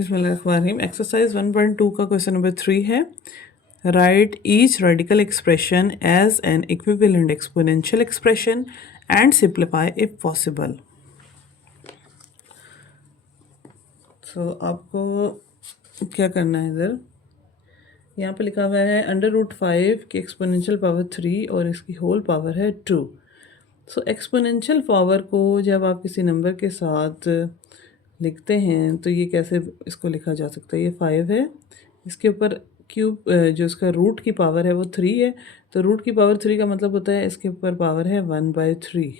बिस्मिल्लाहिर्रहमानिर्रहीम। एक्सरसाइज 1.2 का question number 3 है। Write each radical expression as an equivalent exponential expression and simplify if possible. So आपको क्या करना है, इधर यहाँ पे लिखा हुआ है √5 की एक्सपोनेंशियल पावर 3 और इसकी होल पावर है 2। सो एक्सपोनेंशियल पावर को जब आप किसी नंबर के साथ लिखते हैं तो ये कैसे इसको लिखा जा सकता है। ये 5 है, इसके ऊपर क्यूब जो इसका रूट की पावर है वो 3 है, तो रूट की पावर 3 का मतलब होता है इसके ऊपर पावर है 1/3।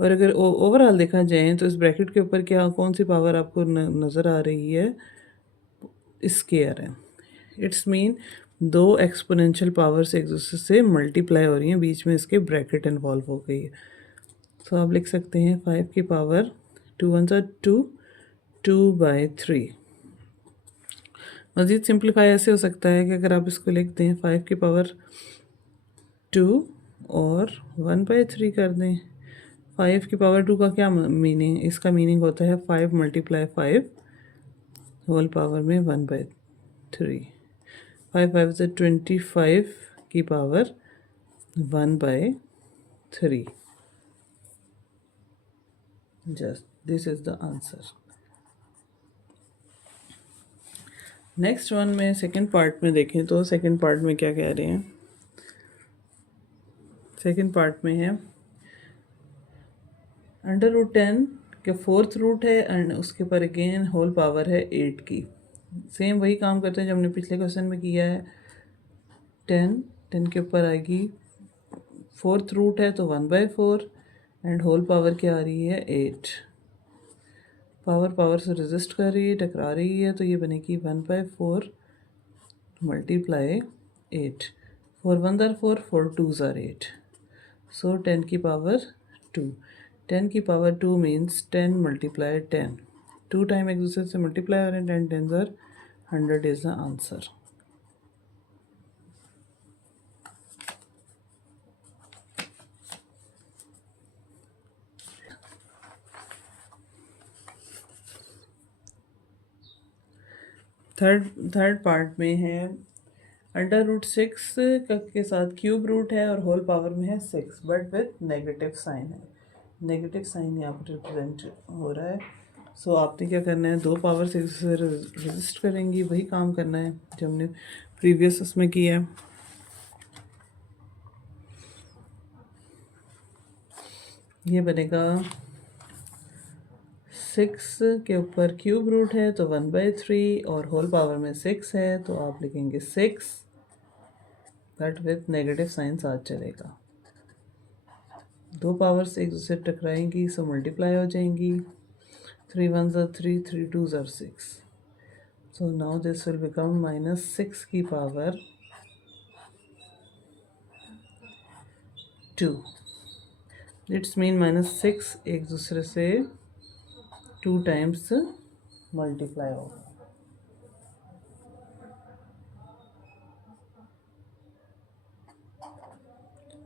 और अगर ओवरऑल देखा जाए तो इस ब्रैकेट के ऊपर क्या कौन सी पावर आपको नज़र आ रही है, स्केयर है। इट्स मीन दो एक्सपोनेंशियल पावर्स एक दूसरे से मल्टीप्लाई हो रही हैं, बीच में इसके ब्रैकेट इन्वॉल्व हो गई है। तो आप लिख सकते हैं 5 की पावर 2 1 2 2/3। मज़ीद सिंप्लीफाई ऐसे हो सकता है कि अगर आप इसको लिख दें 5 की पावर 2 और 1/3 कर दें। 5 की पावर 2 का क्या मीनिंग, इसका मीनिंग होता है 5 × 5 होल पावर में 1/3। 5 5 से 25 की power 1/3। Just this is the answer. Next one में सेकंड पार्ट में देखें तो सेकंड पार्ट में क्या कह रहे हैं। सेकंड पार्ट में है √10 के फोर्थ रूट है एंड उसके ऊपर अगेन होल पावर है 8 की। सेम वही काम करते हैं जो हमने पिछले क्वेश्चन में किया है। 10 के ऊपर आएगी फोर्थ रूट है तो 1/4 एंड होल पावर क्या आ रही है 8। पावर पावर से रेजिस्ट कर रही है, टकरा रही है, तो ये बनेगी 1/4 × 8। 4 1 4, 4 2 8। सो 10 की पावर 2। 10 की पावर 2 मीन्स 10 × 10। 2 टाइम एक दूसरे से मल्टीप्लाई हो रहे हैं। 10 10 100 is the answer. Third part में है √6 के साथ क्यूब रूट है और होल पावर में है 6 बट विथ नेगेटिव साइन है। नेगेटिव साइन यहाँ पर रिप्रेजेंट हो रहा है। सो आपने क्या करना है, दो पावर से रेजिस्ट करेंगी, वही काम करना है जो हमने प्रीवियस उसमें किया है। ये बनेगा 6 के ऊपर क्यूब रूट है तो 1/3 और होल पावर में 6 है तो आप लिखेंगे 6 बट विथ नेगेटिव साइन साथ चलेगा। दो पावर्स एक दूसरे टकराएंगी सो मल्टीप्लाई हो जाएंगी। 3 1 3, 3 2 6। So now this will become -6 की पावर 2। इट्स मीन -6 एक दूसरे से 2 टाइम्स मल्टीप्लाई होगा।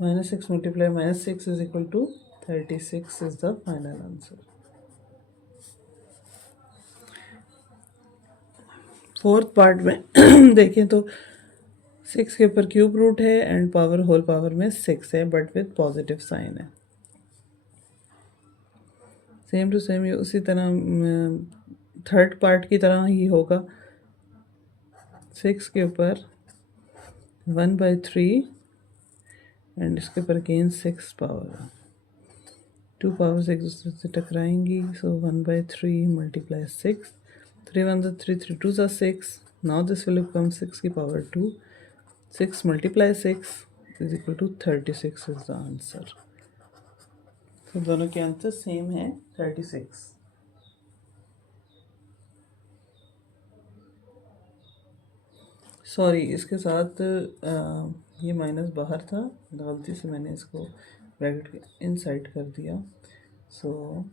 -6 multiply -6 is equal to 36 is the final answer. Fourth part में देखें तो 6 के ऊपर क्यूब रूट है एंड पावर होल पावर में 6 है बट विथ पॉजिटिव साइन है। सेम टू सेम ये उसी तरह थर्ड पार्ट की तरह ही होगा। 6 के ऊपर 1/3 एंड इसके ऊपर अगेन 6 पावर। 2 पावर्स एक दूसरे से टकराएंगी so 1/3 × 6। 3 1 3, 3 2 6। Now this will become 6 की power 2। 6 × 6 is equal to 36 is the answer. तो दोनों के आंसर सेम है 36। सॉरी, इसके साथ ये माइनस बाहर था, गलती से मैंने इसको ब्रैकेट के इनसाइड कर दिया। सो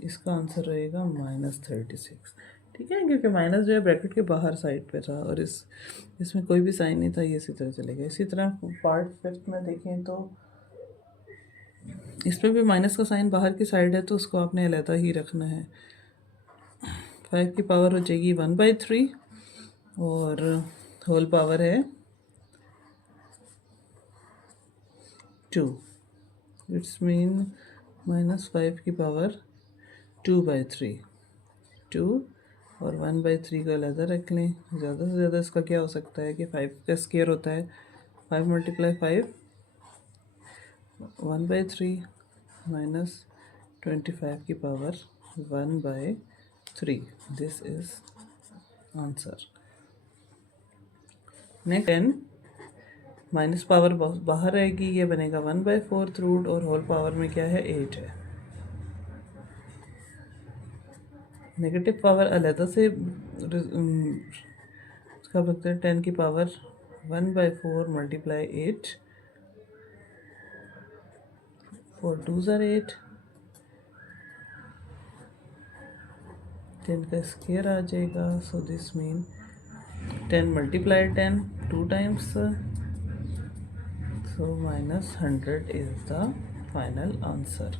इसका आंसर रहेगा -36। ठीक है, क्योंकि माइनस जो है ब्रैकेट के बाहर साइड पे था और इसमें कोई भी साइन नहीं था, ये इसी तरह चलेगा। इसी तरह पार्ट फिफ्थ में देखें तो इसमें भी माइनस का साइन बाहर की साइड है तो उसको आपने अलहदा ही रखना है। 5 की पावर हो जाएगी 1/3 और होल पावर है 2। इट्स मीन -5 की पावर 2/3। 2 और 1/3 को अलग रख लें। ज़्यादा से ज़्यादा इसका क्या हो सकता है कि 5 का स्क्वायर होता है 5 × 5 1/3 माइनस 25 की power 1/3। This is answer. Next 10 minus power बाहर रहेगी, ये बनेगा 1/4 रूट और होल पावर में क्या है 8 है। नेगेटिव पावर अलग से इसका लगता है 10 की पावर 1/4 × 8 4 2s are 8 10 का स्क्वायर आ जाएगा। So this mean 10 × 10 2 times, so -100 is the final answer।